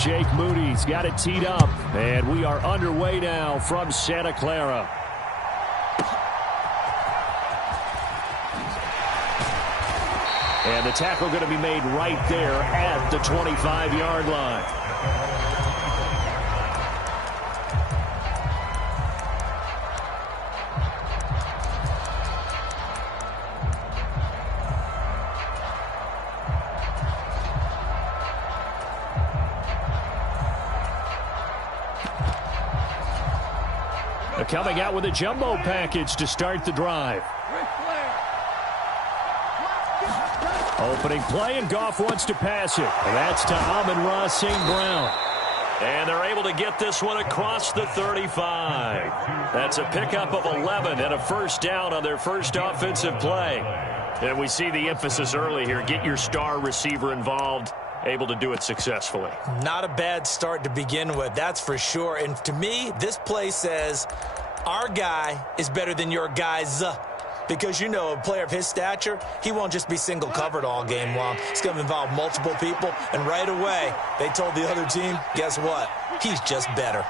Jake Moody's got it teed up. And we are underway now from Santa Clara. And the tackle going to be made right there at the 25-yard line. Coming out with a jumbo package to start the drive. Opening play, and Goff wants to pass it. And that's to Amon-Ra St. Brown. And they're able to get this one across the 35. That's a pickup of 11 and a first down on their first offensive play. And we see the emphasis early here. Get your star receiver involved. Able to do it successfully. Not a bad start to begin with, that's for sure. And to me, this play says our guy is better than your guys. Because, you know, a player of his stature, he won't just be single covered all game long. It's going to involve multiple people. And right away, they told the other team, guess what? He's just better.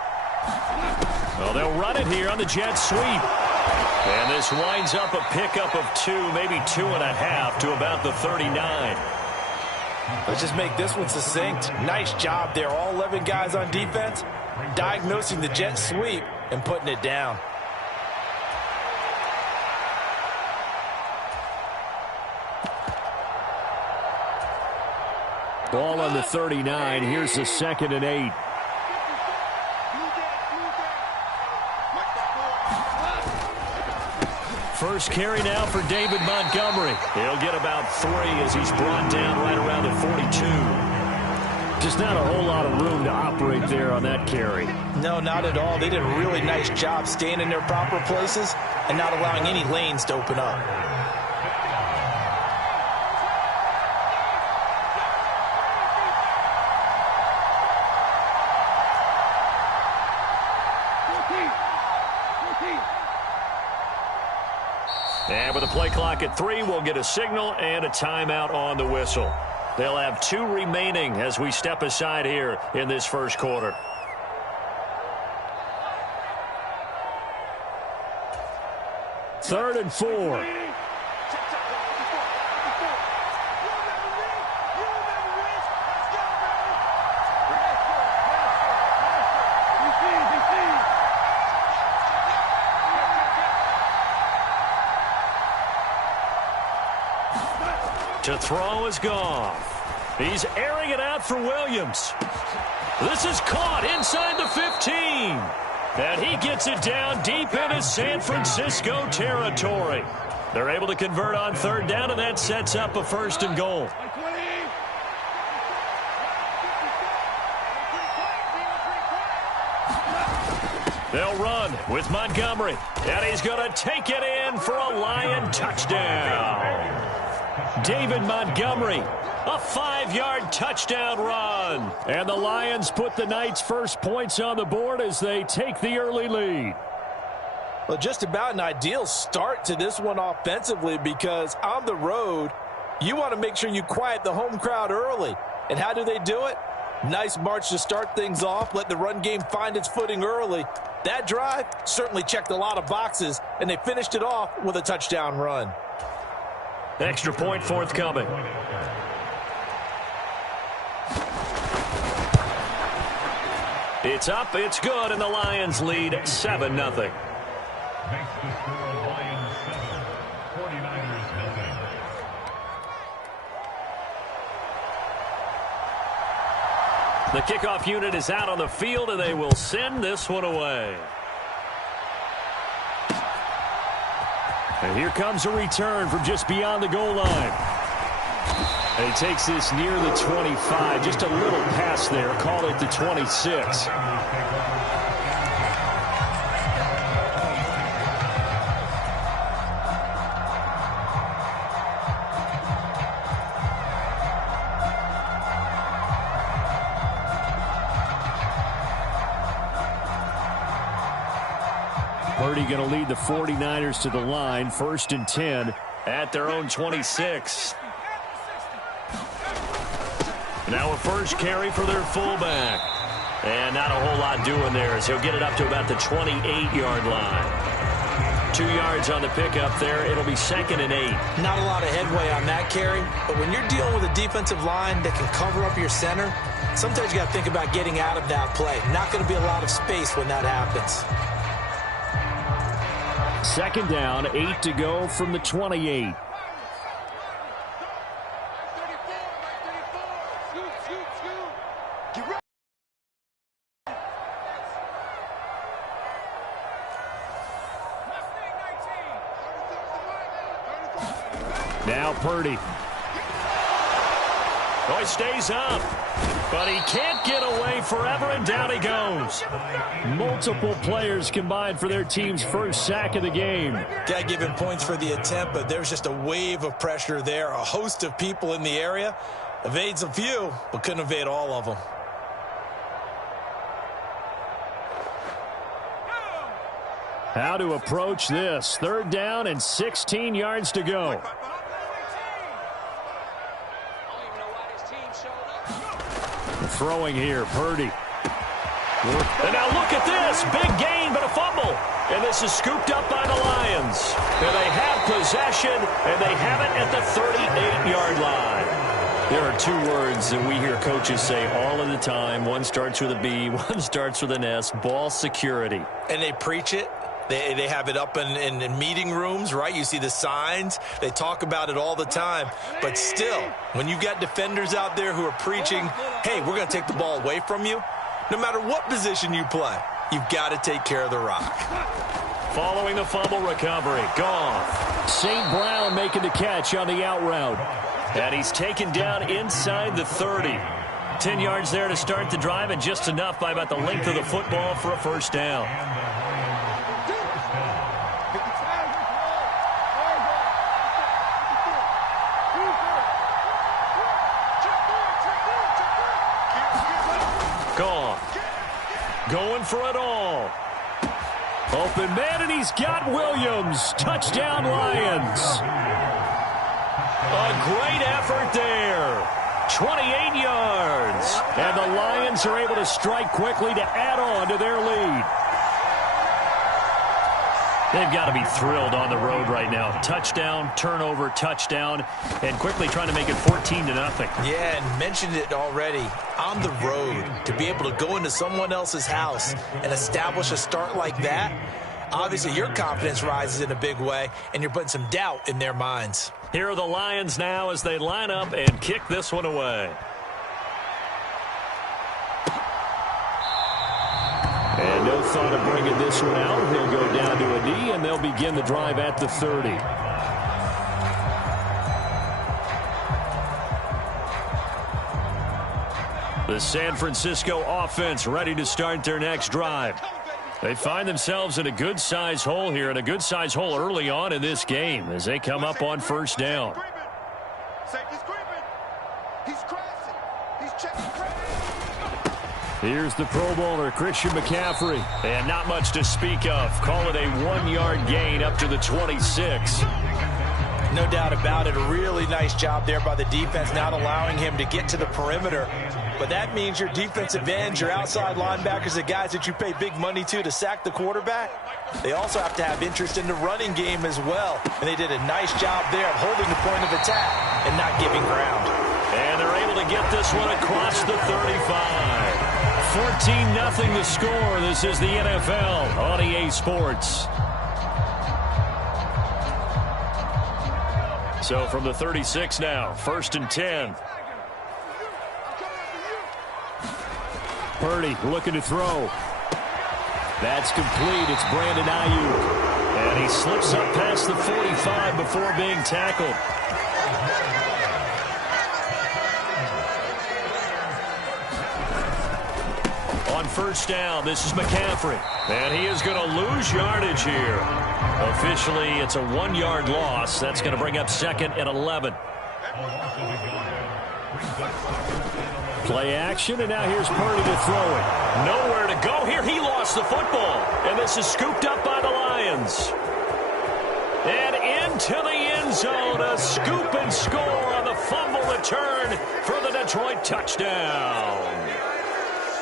Well, they'll run it here on the jet sweep. And this winds up a pickup of 2, maybe 2.5 to about the 39. Let's just make this one succinct. Nice job there. All 11 guys on defense diagnosing the jet sweep and putting it down. Ball on the 39. Here's the 2nd and 8. First carry now for David Montgomery. He'll get about 3 as he's brought down right around the 42. Just not a whole lot of room to operate there on that carry. No, not at all. They did a really nice job staying in their proper places and not allowing any lanes to open up. And with the play clock at 3, we'll get a signal and a timeout on the whistle. They'll have 2 remaining as we step aside here in this first quarter. Third and 4. To throw is Goff. He's airing it out for Williams. This is caught inside the 15. And he gets it down deep into San Francisco territory. They're able to convert on 3rd down, and that sets up a 1st and goal. They'll run with Montgomery. And he's going to take it in for a Lion touchdown. David Montgomery, a 5-yard touchdown run. And the Lions put the Knights' first points on the board as they take the early lead. Well, just about an ideal start to this one offensively, because on the road, you want to make sure you quiet the home crowd early. And how do they do it? Nice march to start things off, let the run game find its footing early. That drive certainly checked a lot of boxes, and they finished it off with a touchdown run. Extra point forthcoming. It's up, it's good, and the Lions lead 7-0. The kickoff unit is out on the field, and they will send this one away. And here comes a return from just beyond the goal line. And he takes this near the 25. Just a little pass there. Call it the 26. Purdy going to lead the 49ers to the line. 1st and 10 at their own 26. Now a first carry for their fullback. And not a whole lot doing there as he'll get it up to about the 28-yard line. 2 yards on the pickup there. It'll be 2nd and 8. Not a lot of headway on that carry, but when you're dealing with a defensive line that can cover up your center, sometimes you got to think about getting out of that play. Not going to be a lot of space when that happens. 2nd down, 8 to go from the 28. Now Purdy. Oh, he stays up, but he can't get away forever, and down he goes. Multiple players combined for their team's first sack of the game. Got to give him points for the attempt, but there's just a wave of pressure there. A host of people in the area. Evades a few, but couldn't evade all of them. How to approach this. 3rd down and 16 yards to go. Throwing here, Purdy. And now look at this. Big gain, but a fumble. And this is scooped up by the Lions. And they have possession, and they have it at the 38-yard line. There are 2 words that we hear coaches say all of the time. One starts with a B, one starts with an S. Ball security. And they preach it. They have it up in meeting rooms, right? You see the signs. They talk about it all the time. But still, when you've got defenders out there who are preaching, hey, we're going to take the ball away from you, no matter what position you play, you've got to take care of the rock. Following the fumble recovery, Goff. St. Brown making the catch on the out route. And he's taken down inside the 30. 10 yards there to start the drive, and just enough by about the length of the football for a first down. Going for it all. Open man, and he's got Williams. Touchdown, Lions. A great effort there. 28 yards. And the Lions are able to strike quickly to add on to their lead. They've got to be thrilled on the road right now. Touchdown, turnover, touchdown, and quickly trying to make it 14-0. Yeah, and mentioned it already. On the road, to be able to go into someone else's house and establish a start like that, obviously your confidence rises in a big way, and you're putting some doubt in their minds. Here are the Lions now as they line up and kick this one away. And no thought of bringing this one out. He'll go down to a D, and they'll begin the drive at the 30. The San Francisco offense ready to start their next drive. They find themselves in a good-sized hole here, and a good-sized hole early on in this game as they come up on first down. Here's the Pro Bowler, Christian McCaffrey. And not much to speak of. Call it a 1-yard gain up to the 26. No doubt about it. A really nice job there by the defense, not allowing him to get to the perimeter. But that means your defensive ends, your outside linebackers, the guys that you pay big money to sack the quarterback, they also have to have interest in the running game as well. And they did a nice job there of holding the point of attack and not giving ground. And they're able to get this one across the 35. 14-0 the score. This is the NFL on EA Sports. So from the 36 now, 1st and 10. Purdy looking to throw. That's complete. It's Brandon Ayuk. And he slips up past the 45 before being tackled. On first down, this is McCaffrey. And he is going to lose yardage here. Officially, it's a 1-yard loss. That's going to bring up 2nd and 11. Play action, and now here's Purdy to throw it. Nowhere to go here. He lost the football. And this is scooped up by the Lions. And into the end end zone. A scoop and score on the fumble return for the Detroit touchdown.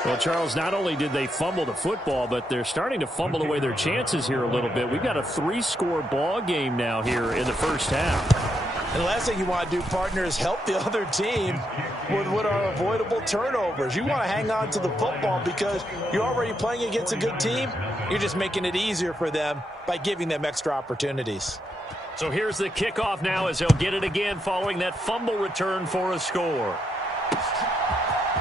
Well, Charles, not only did they fumble the football, but they're starting to fumble away their chances here a little bit. We've got a 3-score ball game now here in the first half. And the last thing you want to do, partner, is help the other team with what are avoidable turnovers. You want to hang on to the football because you're already playing against a good team. You're just making it easier for them by giving them extra opportunities. So here's the kickoff now as they'll get it again following that fumble return for a score.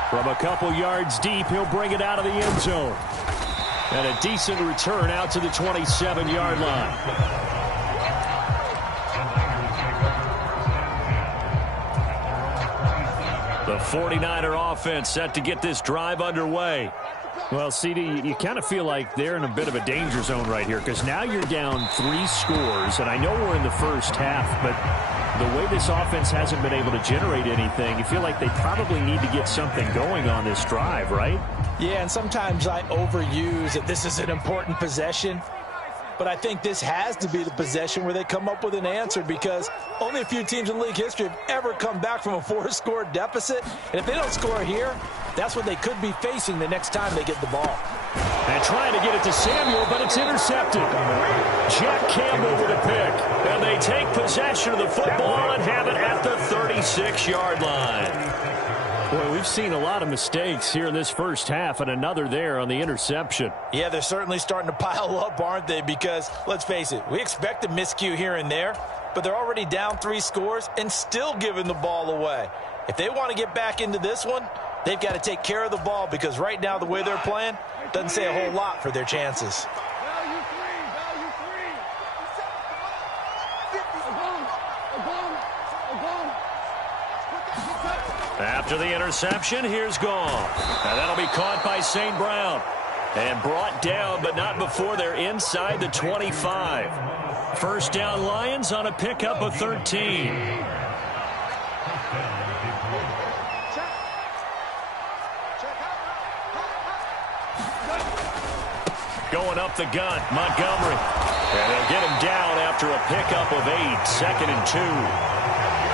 From a couple yards deep, he'll bring it out of the end zone. And a decent return out to the 27-yard line. The 49er offense set to get this drive underway. Well, CD, you kind of feel like they're in a bit of a danger zone right here because now you're down 3 scores, and I know we're in the first half, but the way this offense hasn't been able to generate anything, you feel like they probably need to get something going on this drive, right? Yeah, and sometimes I overuse that this is an important possession, but I think this has to be the possession where they come up with an answer because only a few teams in league history have ever come back from a 4-score deficit. And if they don't score here, that's what they could be facing the next time they get the ball. And trying to get it to Samuel, but it's intercepted. Jack Campbell with a pick. And they take possession of the football and have it at the 36-yard line. Boy, we've seen a lot of mistakes here in this first half, and another there on the interception. Yeah, they're certainly starting to pile up, aren't they? Because, let's face it, we expect a miscue here and there, but they're already down 3 scores and still giving the ball away. If they want to get back into this one, they've got to take care of the ball because right now the way they're playing doesn't say a whole lot for their chances. After the interception, here's Goff. And that'll be caught by St. Brown. And brought down, but not before they're inside the 25. First down Lions on a pickup of 13. Going up the gut, Montgomery. And they'll get him down after a pickup of 8, second and 2.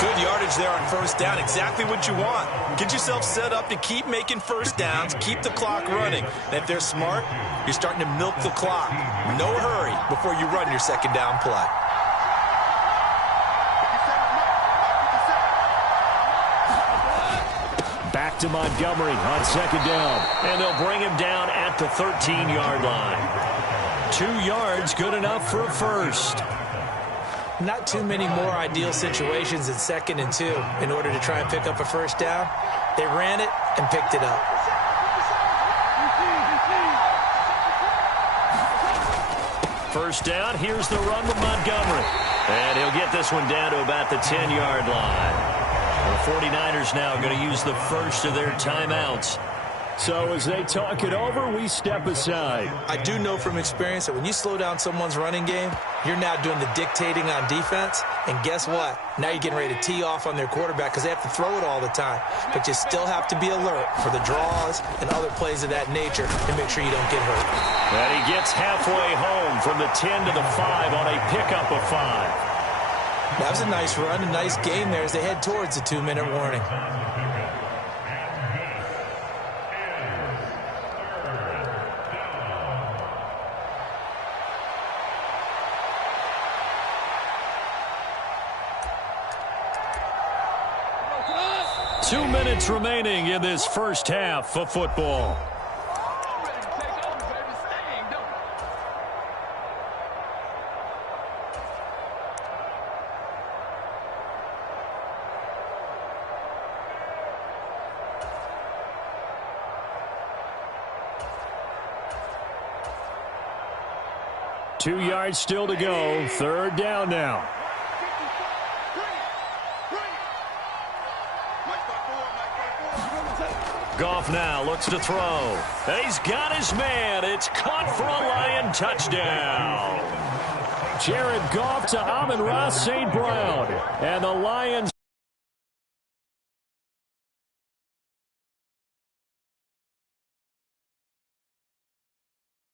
Good yardage there on first down, exactly what you want. Get yourself set up to keep making first downs, keep the clock running. And if they're smart, you're starting to milk the clock. No hurry before you run your second down play. Back to Montgomery on second down. And they'll bring him down at the 13-yard line. 2 yards, good enough for a first. Not too many more ideal situations in second and 2 in order to try and pick up a first down. They ran it and picked it up. First down, here's the run with Montgomery. And he'll get this one down to about the 10-yard line. The 49ers now going to use the first of their timeouts. So as they talk it over, we step aside. I do know from experience that when you slow down someone's running game, you're now doing the dictating on defense. And guess what? Now you're getting ready to tee off on their quarterback because they have to throw it all the time. But you still have to be alert for the draws and other plays of that nature to make sure you don't get hurt. And he gets halfway home from the 10 to the 5 on a pickup of 5. That was a nice run, a nice game there as they head towards the 2-minute warning. Two minutes remaining in this first half of football. Two yards still to go. Third down now. Goff now looks to throw. He's got his man. It's caught for a Lion touchdown. Jared Goff to Amon-Ra St. Brown. And the Lions